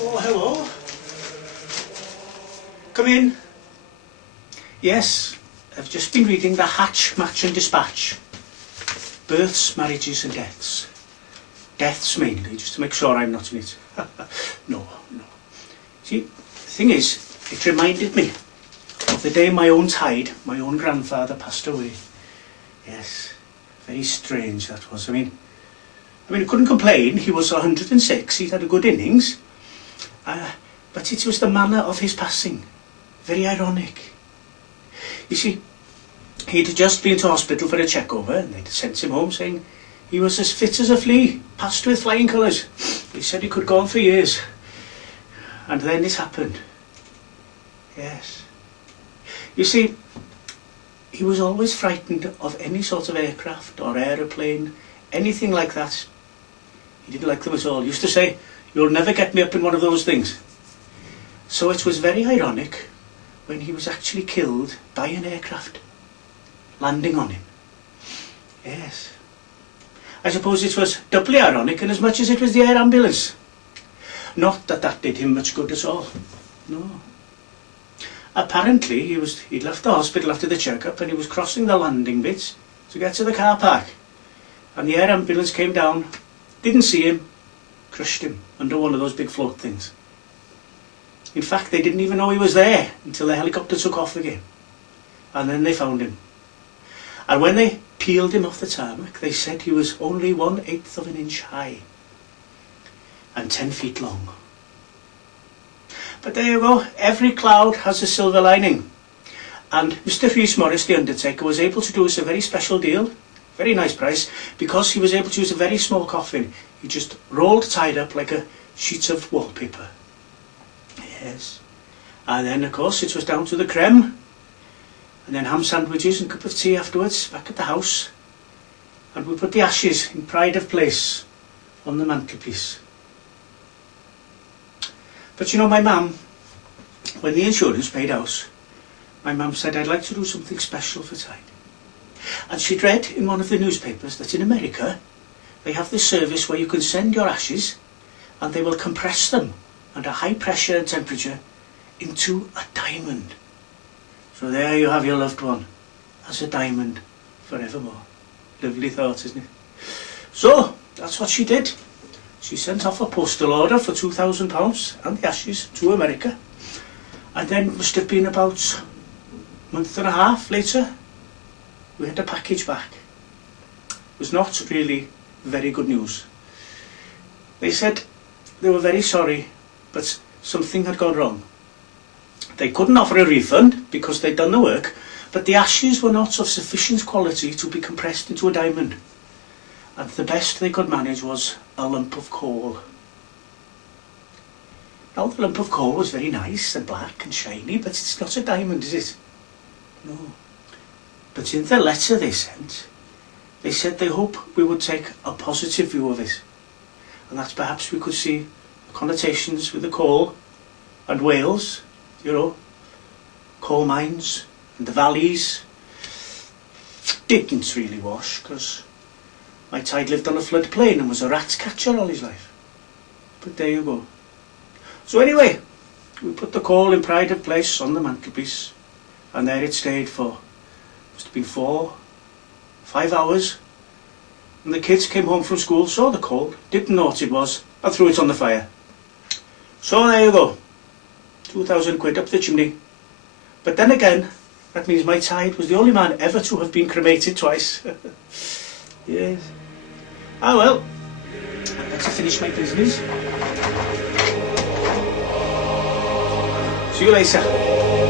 Oh, hello. Come in. Yes, I've just been reading the Hatch, Match and Dispatch. Births, marriages and deaths. Deaths mainly, just to make sure I'm not in it. No. See, the thing is, it reminded me of the day my own tide, my own grandfather passed away. Yes, very strange that was. I mean, I couldn't complain. He was 106, he'd had a good innings. But it was the manner of his passing. Very ironic. You see, he'd just been to hospital for a check-over and they'd sent him home saying he was as fit as a flea, passed with flying colours. They said he could go on for years. And then it happened. Yes. You see, he was always frightened of any sort of aircraft or aeroplane, anything like that. He didn't like them at all. He used to say, "You'll never get me up in one of those things." So it was very ironic when he was actually killed by an aircraft landing on him. Yes. I suppose it was doubly ironic in as much as it was the air ambulance. Not that that did him much good at all. No. Apparently he'd left the hospital after the checkup and he was crossing the landing bit to get to the car park. And the air ambulance came down, didn't see him, crushed him under one of those big float things. In fact, they didn't even know he was there until the helicopter took off again. And then they found him. And when they peeled him off the tarmac, they said he was only 1/8 of an inch high and 10 feet long. But there you go, every cloud has a silver lining. And Mr. Rhys Morris, the undertaker, was able to do us a very special deal, very nice price, because he was able to use a very small coffin. He just rolled, tied up like a sheet of wallpaper. Yes. And then, of course, it was down to the creme, and then ham sandwiches and a cup of tea afterwards, back at the house. And we put the ashes in pride of place on the mantelpiece. But you know, my mum, when the insurance paid out, my mum said, "I'd like to do something special for Tide." And she'd read in one of the newspapers that in America, they have this service where you can send your ashes and they will compress them under high pressure and temperature into a diamond. So there you have your loved one as a diamond forevermore. Lovely thought, isn't it? So that's what she did. She sent off a postal order for £2,000 and the ashes to America. And then it must have been about a month and a half later, we had a package back. It was not really very good news. They said they were very sorry, but something had gone wrong. They couldn't offer a refund because they'd done the work, but the ashes were not of sufficient quality to be compressed into a diamond. And the best they could manage was a lump of coal. Now, the lump of coal was very nice and black and shiny, but it's not a diamond, is it? No. But in the letter they sent, they said they hope we would take a positive view of it, and that perhaps we could see the connotations with the coal and Wales, you know, coal mines and the valleys. Didn't really wash, because my Tide lived on a floodplain and was a rat catcher all his life. But there you go. So anyway, we put the coal in pride of place on the mantelpiece, and there it stayed for, must have been 4-5 hours. And the kids came home from school, saw the coal, didn't know what it was, and threw it on the fire. So there you go, 2,000 quid up the chimney. But then again, that means my Tide was the only man ever to have been cremated twice. Yes. Ah well, I'd better finish my business. See you later.